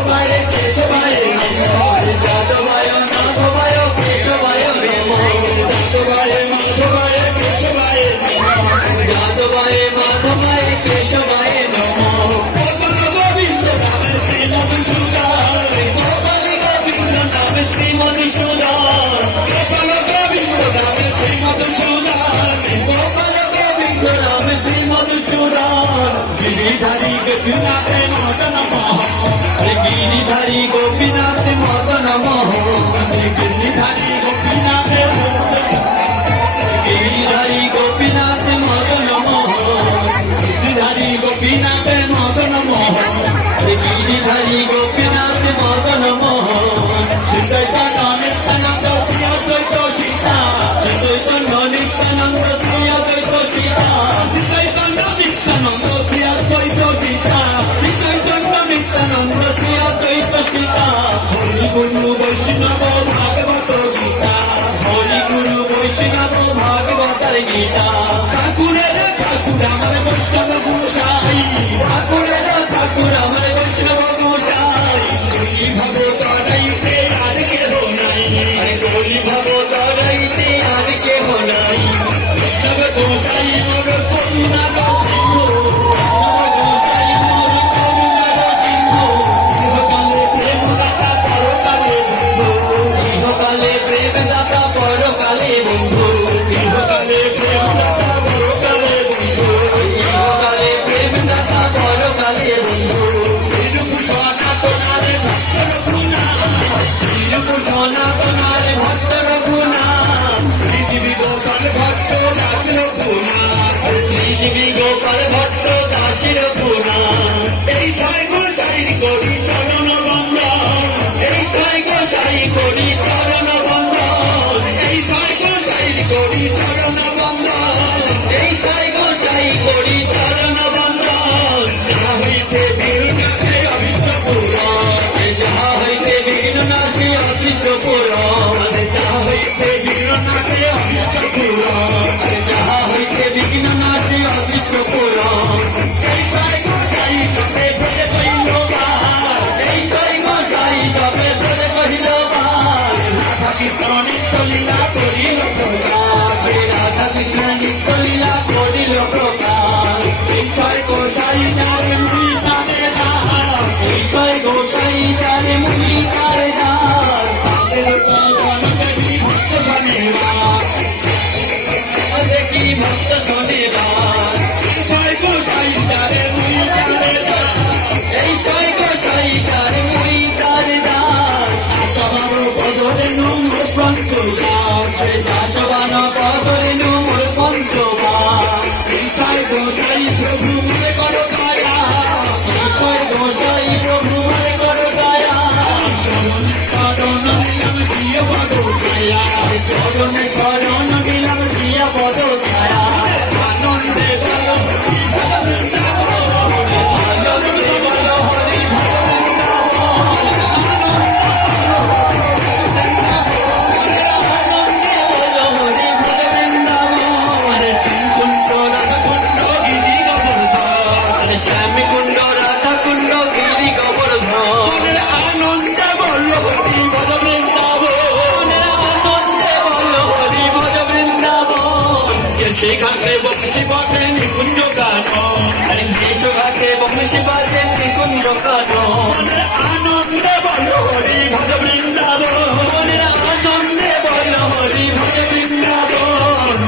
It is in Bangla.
মাধবায় কেশবায় নমঃ যাদবায় মাধবায় কেশবায় নমঃ যাদবায় মাধবায় কেশবায় নমঃ যাদবায় মাধবায় কেশবায় নমঃ গোবিন্দ নামে শ্রী মধুসূদন গোপাল গোবিন্দ নামে শ্রী মধুসূদন গোপাল গোবিন্দ নামে শ্রী মধুসূদন গোপাল গোবিন্দ নামে শ্রী মধুসূদন গিরিধারী গোপীনাথ মদ নমঃ গিরিধারী গোপীনাথ মদ নমঃ গিরিধারী গোপীনাথ গিরিধারী গোপীনাথ মদ নমঃ গিরিধারী গোপীনাথ মদ নমঃ গিরিধারী গোপীনাথ মদ নমঃ শ্রীচৈতন্য নিত্যানন্দ শ্রী অদ্বৈত সীতা শ্রীচৈতন্য নিত্যানন্দ শ্রী অদ্বৈত সীতা শ্রীচৈতন্য নিত্যানন্দ শ্রী অদ্বৈত সীতা শ্রীচৈতন্য নিত্যানন্দ শ্রী অদ্বৈত সীতা হরি গুরু বৈষ্ণব ভাগবত গীতা হরি গুরু বৈষ্ণব ভাগবত গীতা ঠাকুরের ঠাকুর আমার বৈষ্ণব গোসাই ঠাকুরের ঠাকুর আমার বৈষ্ণব গোসাই গৌরী ভাব তরাইতে আর কেহ নাই গৌরী ভাব তরাইতে আর কেহ নাই বৈষ্ণব গোসাই মোর করুণার সিংহ গোসাই মোর করুণার সিংহ ইহকালে প্রেম দাতা পরকালে বন্ধু ইহকালে প্রেম দাতা পরকালে বন্ধু ইহকালে প্রেম দাতা পরকালে বন্ধু ইহকালে প্রেম দাতা পরকালে বন্ধু শ্রীরূপ সনাতনার ভক্ত রঘুনাথ শ্রীরূপ সনাতনার ভক্ত রঘুনাথ শ্রীজীবী গোপাল ভট্ট দাস রঘুনাথ শ্রীজীবী গোপাল ভট্ট দাস রঘুনাথ এই ছয় গোসাই করি চরণ বন্দন এই ছয় গোসাই করি চরণ বন্দন এই ছয় গোসাই করি চরণ বন্দন এই ছয় গোসাই করি চরণ বন্দন যাহা হইতে বিঘ্ন নাশে অভীষ্ট পূরণ যাহা হইতে বিঘ্ন নাশে অভীষ্ট পূরণ যাহা হইতে বিঘ্ন নাশে অভীষ্ট পূরণ যাহা হইতে বিঘ্ন নাশে অভীষ্ট পূরণ এই ছয় গোসাই তবে বলে কহিল বার এই ছয় গোসাই তবে বলে কহিল বার রাধা কৃষ্ণ নিত্য লীলা করিল প্রকাশ রাধা কৃষ্ণ নিত্য লীলা করিল প্রকাশ এই ছয় গোসাই যারে মুনি তারে দাস এই ছয় গোসাই যারে মুনি তারে দাস তাদের পাবন দেখি ভক্ত শনিবার দেখি ভক্ত শনিবার এই ছয় গোসাই যারে মুনি তারে দাস এই ছয় গোসাই যারে মুনি তারে দাস আসবান পদরে মোর পঞ্চবাস আসবান পদরে মোর পঞ্চবাস এই ছয় গোসাই প্রভু মনে করো দয়া এই ছয় গোসাই প্রভু মনে করো দয়া চরণ দিলাম দিয়া পদ ছায়া চরণ শরণ দিলাম দিয়া পদ ছায়া আনন্দে বলো হরি আনন্দে বলো হরি শ্যামী কুণ্ড রাধা কুণ্ড গিরি গোবর্ধন আনন্দে বল হরি ভজ বৃন্দাবন আনন্দে বল হরি ভজ বৃন্দাবন কেশে ঘাটে বংশী বাজে নিকুঞ্জ গান কেশ ঘাটে বংশী বাজে নিকুঞ্জ গান আনন্দে বল হরি ভজ বৃন্দাবন আনন্দে বল হরি ভজ বৃন্দাবন